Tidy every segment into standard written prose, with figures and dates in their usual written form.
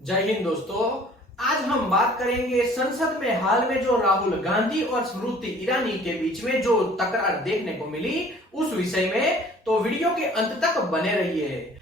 जय हिंद दोस्तों। आज हम बात करेंगे संसद में हाल में जो राहुल गांधी और स्मृति ईरानी के बीच में जो तकरार देखने को मिली उस विषय में। तो वीडियो के अंत तक बने रहिए।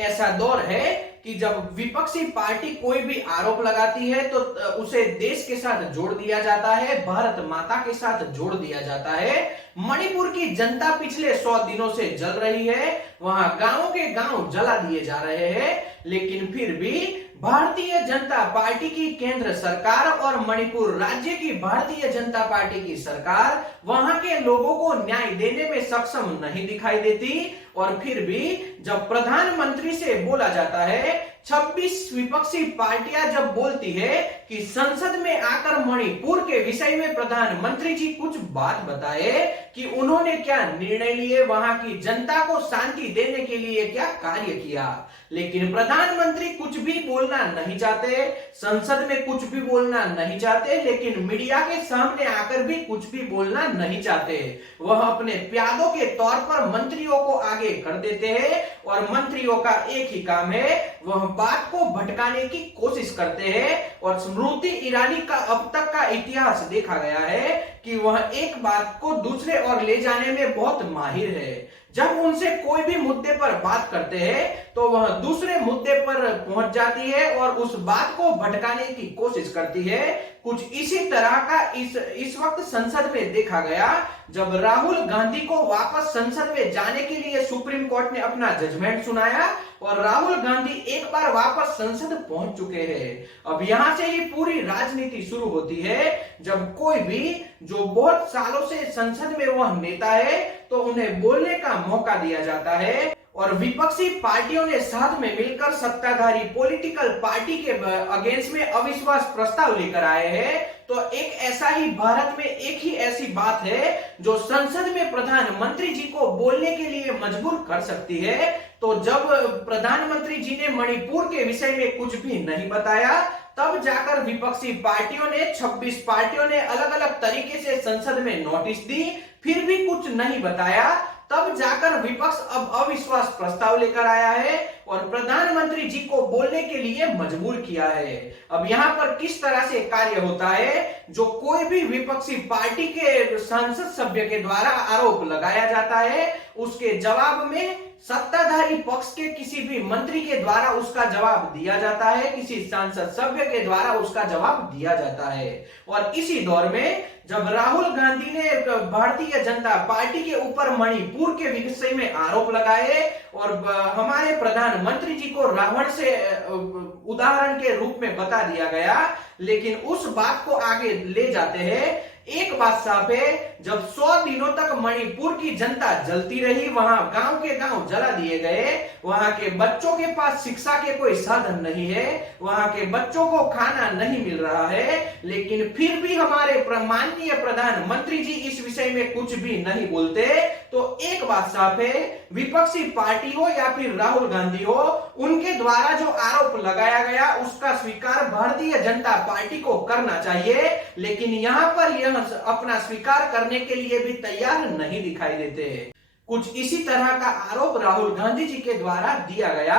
ऐसा दौर है कि जब विपक्षी पार्टी कोई भी आरोप लगाती है तो उसे देश के साथ जोड़ दिया जाता है, भारत माता के साथ जोड़ दिया जाता है। मणिपुर की जनता पिछले 100 दिनों से जल रही है, वहां गांवों के गांव जला दिए जा रहे हैं, लेकिन फिर भी भारतीय जनता पार्टी की केंद्र सरकार और मणिपुर राज्य की भारतीय जनता पार्टी की सरकार वहां के लोगों को न्याय देने में सक्षम नहीं दिखाई देती। और फिर भी जब प्रधानमंत्री से बोला जाता है, 26 विपक्षी पार्टियां जब बोलती है कि संसद में आकर मणिपुर के विषय में प्रधानमंत्री जी कुछ बात बताए कि उन्होंने क्या निर्णय लिए, वहां की जनता को शांति देने के लिए क्या कार्य किया, लेकिन प्रधानमंत्री कुछ भी बोलना नहीं चाहते, संसद में कुछ भी बोलना नहीं चाहते, लेकिन मीडिया के सामने आकर भी कुछ भी बोलना नहीं चाहते। वह अपने प्यादों के तौर पर मंत्रियों को आगे कर देते हैं और मंत्रियों का एक ही काम है, वह बात को भटकाने की कोशिश करते हैं। और स्मृति ईरानी का अब तक का इतिहास देखा गया है कि वह एक बात को दूसरे और ले जाने में बहुत माहिर है। जब उनसे कोई भी मुद्दे पर बात करते हैं तो वह दूसरे मुद्दे पर पहुंच जाती है और उस बात को भटकाने की कोशिश करती है। कुछ इसी तरह का इस वक्त संसद में देखा गया, जब राहुल गांधी को वापस संसद में जाने के लिए सुप्रीम कोर्ट ने अपना जजमेंट सुनाया और राहुल गांधी एक बार वापस संसद पहुंच चुके हैं। अब यहां से ही पूरी राजनीति शुरू होती है। जब कोई भी जो बहुत सालों से संसद में वह नेता है तो उन्हें बोलने का मौका दिया जाता है और विपक्षी पार्टियों ने साथ में मिलकर सत्ताधारी पॉलिटिकल पार्टी के अगेंस्ट में अविश्वास प्रस्ताव लेकर आए हैं। तो एक ऐसा ही भारत में एक ही ऐसी बात है जो संसद में प्रधानमंत्री जी को बोलने के लिए मजबूर कर सकती है। तो जब प्रधानमंत्री जी ने मणिपुर के विषय में कुछ भी नहीं बताया, तब जाकर विपक्षी पार्टियों ने 26 पार्टियों ने अलग अलग तरीके से संसद में नोटिस दी, फिर भी कुछ नहीं बताया। तब जाकर विपक्ष अब अविश्वास प्रस्ताव लेकर आया है और प्रधानमंत्री जी को बोलने के लिए मजबूर किया है। अब यहाँ पर किस तरह से कार्य होता है, जो कोई भी विपक्षी पार्टी के संसद सभ्य के द्वारा आरोप लगाया जाता है, उसके जवाब में सत्ताधारी पक्ष के किसी भी मंत्री के द्वारा उसका जवाब दिया जाता है, किसी सांसद सभ्य के द्वारा उसका जवाब दिया जाता है। और इसी दौर में जब राहुल गांधी ने भारतीय जनता पार्टी के ऊपर मणिपुर के विषय में आरोप लगाए और हमारे प्रधानमंत्री जी को रावण से उदाहरण के रूप में बता दिया गया, लेकिन उस बात को आगे ले जाते हैं। एक बात साफ है, जब 100 दिनों तक मणिपुर की जनता जलती रही, वहां गांव के गांव जला दिए गए, वहां के बच्चों के पास शिक्षा के कोई साधन नहीं है, वहां के बच्चों को खाना नहीं मिल रहा है, लेकिन फिर भी हमारे माननीय प्रधानमंत्री जी इस विषय में कुछ भी नहीं बोलते। तो एक बात साफ है, विपक्षी पार्टी हो या फिर राहुल गांधी हो, उनके द्वारा जो आरोप लगाया गया उसका स्वीकार भारतीय जनता पार्टी को करना चाहिए, लेकिन यहाँ पर यह अपना स्वीकार करने के लिए भी तैयार नहीं दिखाई देते। कुछ इसी तरह का आरोप राहुल गांधी जी के द्वारा दिया गया।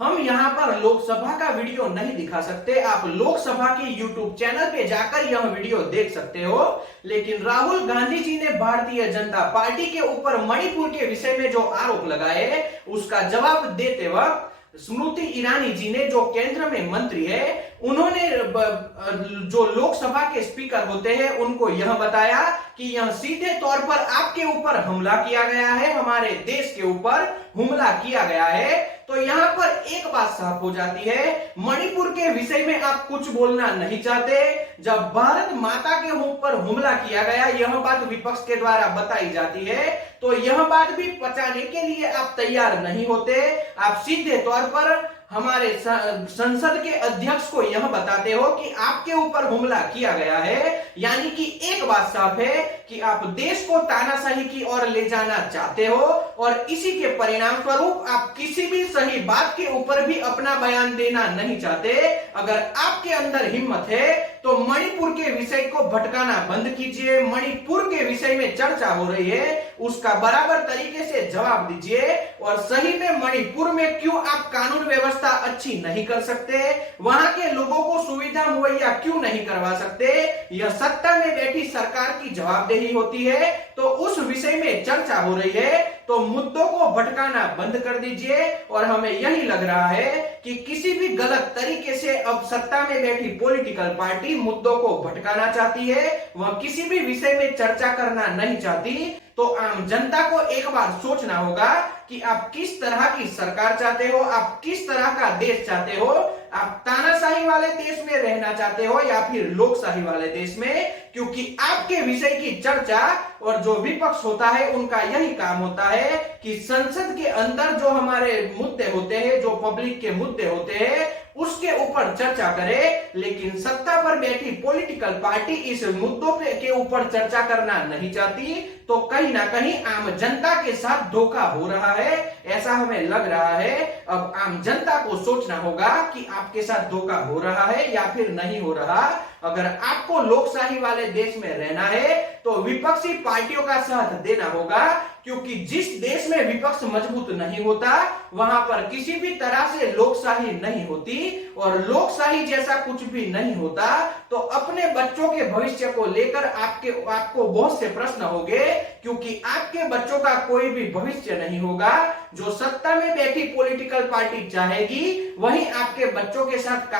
हम यहाँ पर लोकसभा का वीडियो नहीं दिखा सकते, आप लोकसभा के यूट्यूब चैनल पे जाकर यह वीडियो देख सकते हो, लेकिन राहुल गांधी जी ने भारतीय जनता पार्टी के ऊपर मणिपुर के विषय में जो आरोप लगाए उसका जवाब देते वक्त स्मृति ईरानी जी ने, जो केंद्र में मंत्री है, उन्होंने जो लोकसभा के स्पीकर होते हैं उनको यह बताया कि यह सीधे तौर पर आपके ऊपर हमला किया गया है, हमारे देश के ऊपर हमला किया गया है। तो यहाँ पर एक बात साफ हो जाती है, मणिपुर के विषय में आप कुछ बोलना नहीं चाहते। जब भारत माता के ऊपर हमला किया गया, यह बात विपक्ष के द्वारा बताई जाती है, तो यह बात भी पचाने के लिए आप तैयार नहीं होते। आप सीधे तौर पर हमारे संसद के अध्यक्ष को यह बताते हो कि आपके ऊपर हमला किया गया है। यानी कि एक बात साफ है कि आप देश को तानाशाही की ओर ले जाना चाहते हो और इसी के परिणाम स्वरूप आप किसी भी सही बात के ऊपर भी अपना बयान देना नहीं चाहते। अगर आपके अंदर हिम्मत है तो मणिपुर के विषय को भटकाना बंद कीजिए। मणिपुर के विषय में चर्चा हो रही है उसका बराबर तरीके से जवाब दीजिए और सही में मणिपुर में क्यों आप कानून व्यवस्था अच्छी नहीं कर सकते, वहां के लोगों को सुविधा मुहैया क्यों नहीं करवा सकते। यह सत्ता में बैठी सरकार की जवाबदेही होती है। तो उस विषय में चर्चा हो रही है तो मुद्दों को भटकाना बंद कर दीजिए। और हमें यही लग रहा है कि किसी भी गलत तरीके से अब सत्ता में बैठी पॉलिटिकल पार्टी मुद्दों को भटकाना चाहती है, वह किसी भी विषय में चर्चा करना नहीं चाहती। तो आम जनता को एक बार सोचना होगा कि आप किस तरह की सरकार चाहते हो, आप किस तरह का देश चाहते हो। आप तानाशाही वाले देश में रहना चाहते हो या फिर लोकशाही वाले देश में, क्योंकि आपके विषय की चर्चा और जो विपक्ष होता है उनका यही काम होता है कि संसद के अंदर जो हमारे मुद्दे होते हैं, जो पब्लिक के मुद्दे होते हैं उसके ऊपर चर्चा करे। लेकिन सत्ता पर बैठी पॉलिटिकल पार्टी इस मुद्दों के ऊपर चर्चा करना नहीं चाहती। तो कहीं ना कहीं आम जनता के साथ धोखा हो रहा है, ऐसा हमें लग रहा है। अब आम जनता को सोचना होगा कि आपके साथ धोखा हो रहा है या फिर नहीं हो रहा। अगर आपको लोकशाही वाले देश में रहना है तो विपक्षी पार्टियों का साथ देना होगा, क्योंकि जिस देश में विपक्ष मजबूत नहीं होता वहां पर किसी भी तरह से लोकशाही नहीं होती और लोकशाही जैसा कुछ भी नहीं होता। तो अपने बच्चों के भविष्य को लेकर आपको बहुत से प्रश्न होंगे, क्योंकि आपके बच्चों का कोई भी भविष्य नहीं होगा। जो सत्ता में बैठी पॉलिटिकल पार्टी चाहेगी वही आपके बच्चों के साथ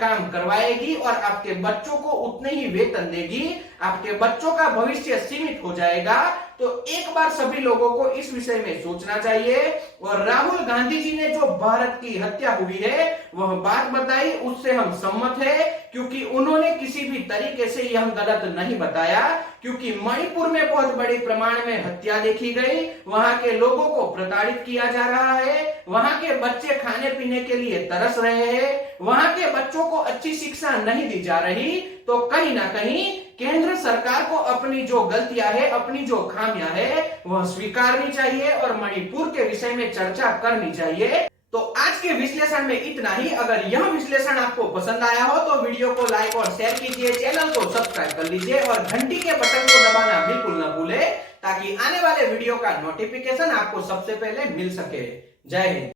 काम करवाएगी और आपके बच्चों को उतने ही वेतन देगी। आपके बच्चों का भविष्य सीमित हो जाएगा। तो एक बार सभी लोगों को इस विषय में सोचना चाहिए। और राहुल गांधी जी ने जो भारत की हत्या हुई है वह बात बताई, उससे हम सम्मत है, क्योंकि उन्होंने किसी भी तरीके से यह गलत नहीं बताया। क्योंकि मणिपुर में बहुत बड़े प्रमाण में हत्या देखी गई, वहां के लोगों को प्रताड़ित किया जा रहा है, वहां के बच्चे खाने पीने के लिए तरस रहे हैं, वहां के बच्चों को अच्छी शिक्षा नहीं दी जा रही। तो कहीं ना कहीं केंद्र सरकार को अपनी जो गलतियां है, अपनी जो खामियां है वह स्वीकारनी चाहिए और मणिपुर के विषय में चर्चा करनी चाहिए। तो आज के विश्लेषण में इतना ही। अगर यह विश्लेषण आपको पसंद आया हो तो वीडियो को लाइक और शेयर कीजिए, चैनल को सब्सक्राइब कर लीजिए और घंटी के बटन को दबाना बिल्कुल न भूले, ताकि आने वाले वीडियो का नोटिफिकेशन आपको सबसे पहले मिल सके। जय हिंद।